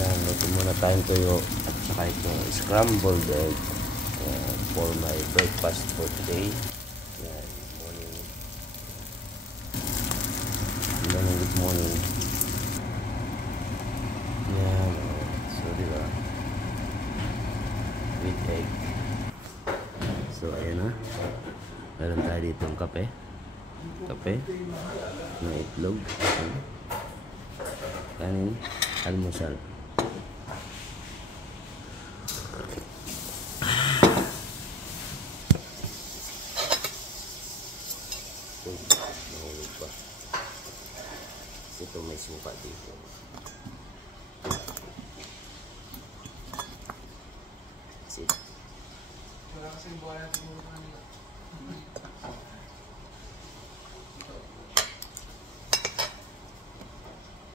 Yan, luto muna tayong tuyo at saka itong scrambled egg for my breakfast for today. Yan, morning. Good morning. Yan, so diba? With egg. So ayan na. Meron tayo dito ng kape. Kape. Ng itlog. Kanin. Almusal. Nahulog pa. Ito may suka dito. Sit. Wala kasing buhay natin.